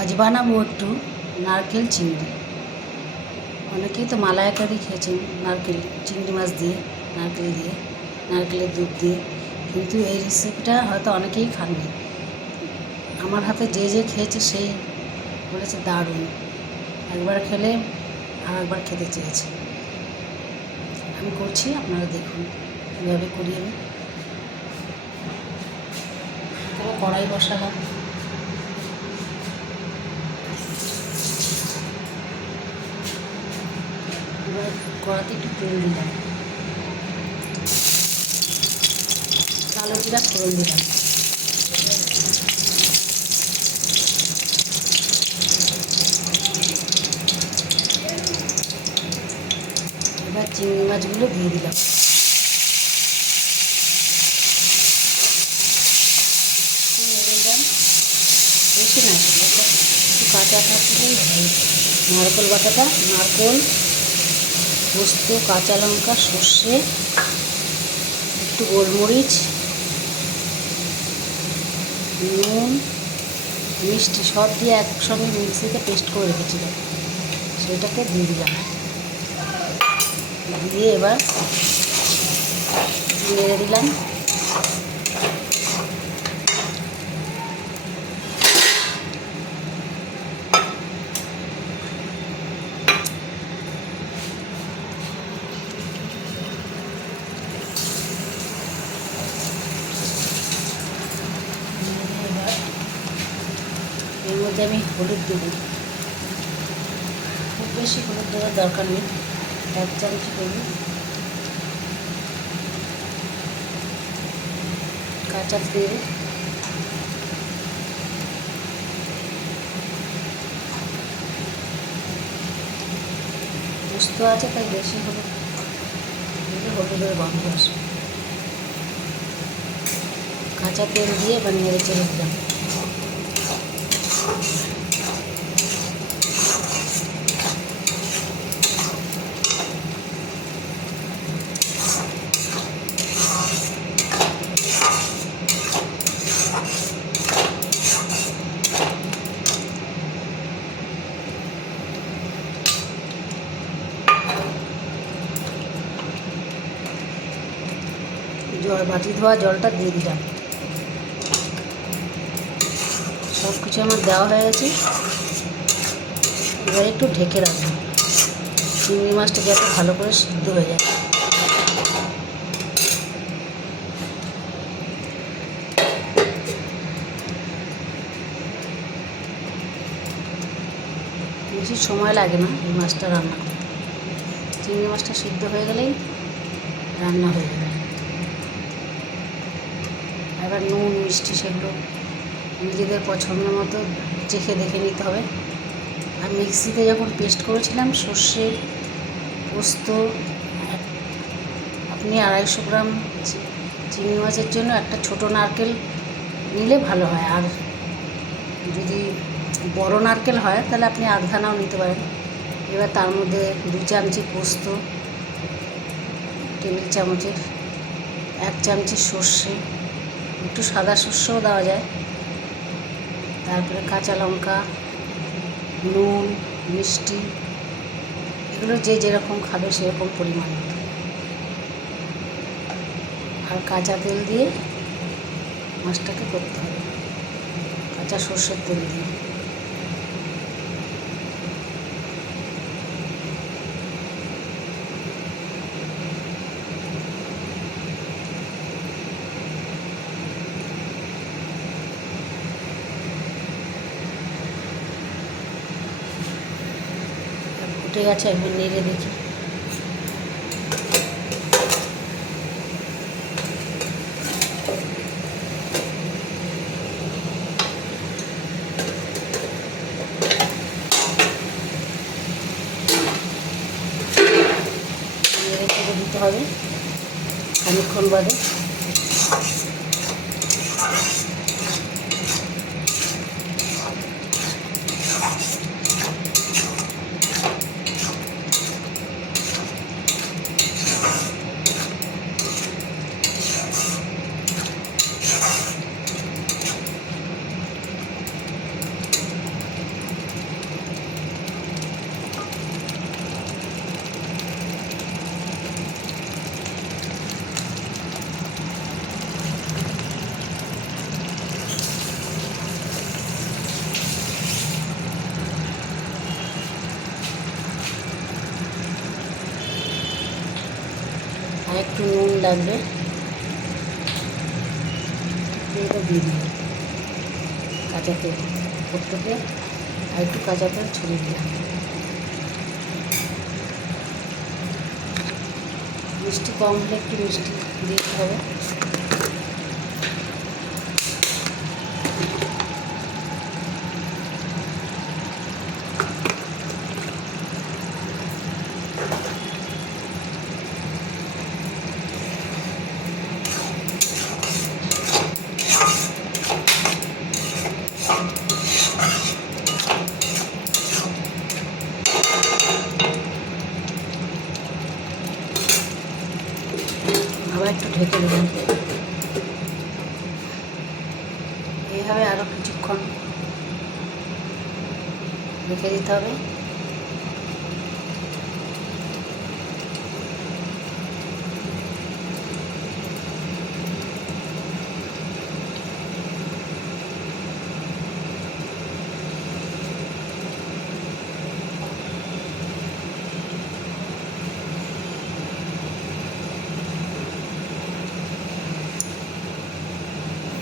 আজ বানাবো একটু নারকেল চিংড়ি। অনেকেই তো মালাইকারি খেয়েছেন নারকেল, চিংড়ি মাছ দিয়ে, নারকেল দিয়ে, নারকেলের দুধ দিয়ে। কিন্তু এই রেসিপিটা হয়তো অনেকেই খাননি। আমার হাতে যে যে খেয়েছে সেই বলেছে দারুণ। একবার খেলে আর একবার খেতে চেয়েছে। আমি করছি, আপনারা দেখুন কীভাবে করি আমি কড়াই বসালাম এবার কড়াতে একটু তেল দিলাম কালো জিরা ফোড়ন দিলাম এবার চিংড়ি মাছগুলো দিয়ে দিলাম। বেশি না একটু কাঁচা থাকলেই ভালো নারকেল বাটাটা, নারকেল পোস্ত, কাঁচা লঙ্কা, সর্ষে, একটু গোলমরিচ, নুন, মিষ্টি সব দিয়ে একসঙ্গে মিক্সিতে পেস্ট করে রেখেছিলাম। সেটাকে দিয়ে দিলাম। দিয়ে এবার নেড়ে দিলাম এবার মধ্যে আমি হলুদ দেব। খুব বেশি হলুদ দেওয়ার দরকার নেই। এক চামচ হলুদ। কাঁচা তেল। পোস্ত আছে, তাই বেশি হলুদ দিলে হলুদের গন্ধ আসে। কাঁচা তেল দিয়ে বানিয়ে নেড়ে চেড়ে দিলাম জল বাটি ধোয়া জলটা দিয়ে দিলাম। সব কিছু আমার দেওয়া হয়ে গেছে। এবার একটু ঢেকে রাখব। চিংড়ি মাছটা যাতে ভালো করে সিদ্ধ হয়ে যায় বেশি সময় লাগে না এই মাছটা রান্না করতে। চিংড়ি মাছটা সিদ্ধ হয়ে গেলেই রান্না হয়ে যাবে। এবার নুন, মিষ্টি সেগুলো নিজেদের পছন্দ মতো চেখে দেখে নিতে হবে। আর মিক্সিতে যখন পেস্ট করেছিলাম, সর্ষে, পোস্ত আপনি আড়াইশো গ্রাম চিংড়ি মাছের জন্য একটা ছোট নারকেল নিলে ভালো হয়। আর যদি বড় নারকেল হয়, তাহলে আপনি আধখানাও নিতে পারেন। এবার তার মধ্যে দু চামচি পোস্ত, টেবিল চামচের, এক চামচি সর্ষে একটু সাদা শস্যও দেওয়া যায়। তারপরে কাঁচা লঙ্কা, নুন, মিষ্টি, এগুলো যে যেরকম খাবে সেরকম পরিমাণ আর কাঁচা তেল দিয়ে মাছটাকে করতে হবে। কাঁচা সর্ষের তেল দিয়ে। ফুটে গেছে একবার নেড়ে দেখি। দিতে হবে। খানিক্ষণ বাদে লাগবে। তেলটা দিয়ে দিই কাঁচা তেল প্রত্যেকে আর একটু কাঁচা তেল ছড়িয়ে দিলাম। মিষ্টি কম হলে একটু মিষ্টি দিতে হবে আবার একটু ঢেকে দেবেন এইভাবে আরও কিছুক্ষণ রেখে দিতে হবে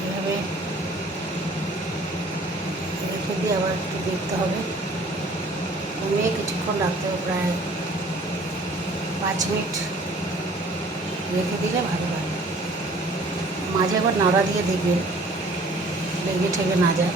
এভাবে রেখে দিয়ে আবার একটু দেখতে হবে প্রায় পাঁচ মিনিট রেখে দিলে ভালো হয়। মাঝে আবার নাড়া দিয়ে দেখবে, লেগে ঠেকে না যায়।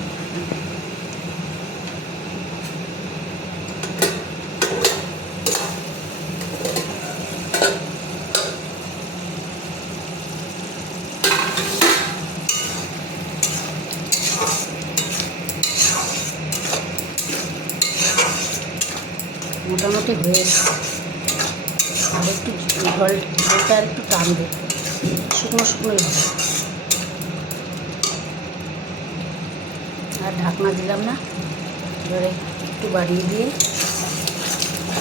মোটামুটি হয়ে আর একটু জল, জলটা একটু টানবে। শুকনো শুকনো আর ঢাকনা দিলাম না। এবারে একটু বাড়িয়ে দিয়ে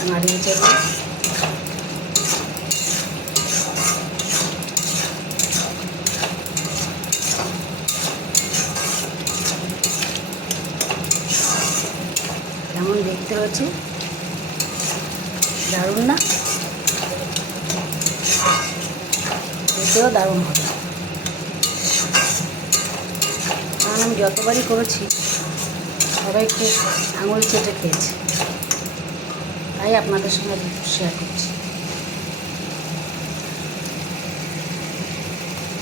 নাড়িয়ে চালিয়ে কেমন দেখতে হয়েছে? দারুণ না? এতেও দারুণ। হবে কারণ আমি যতবারই করেছি, সবাই খুব আঙুল চেটে খেয়েছে। তাই আপনাদের সঙ্গে শেয়ার করছি।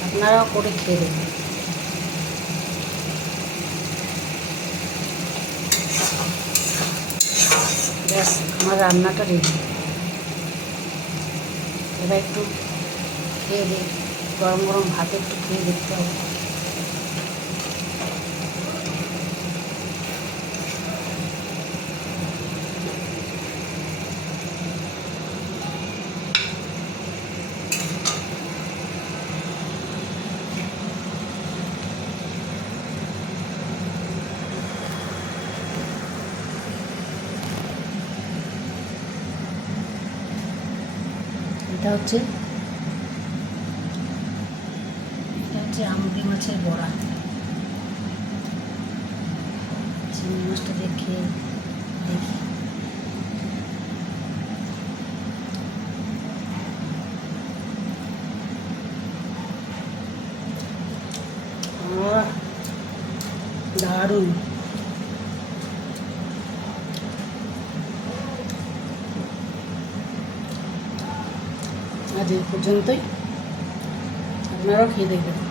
আপনারাও করে খেয়ে দেখবেন ব্যাস, আমার রান্নাটা রেডি এবার একটু খেয়ে দিই গরম গরম ভাত একটু খেয়ে দেখতে হবে। এটা হচ্ছে এটা হচ্ছে আমুদি মাছের বড়া। চিংড়ি মাছটা দেখে দেখি। দারুণ। আজ এই পর্যন্তই। আপনারাও খেয়ে দেখবেন।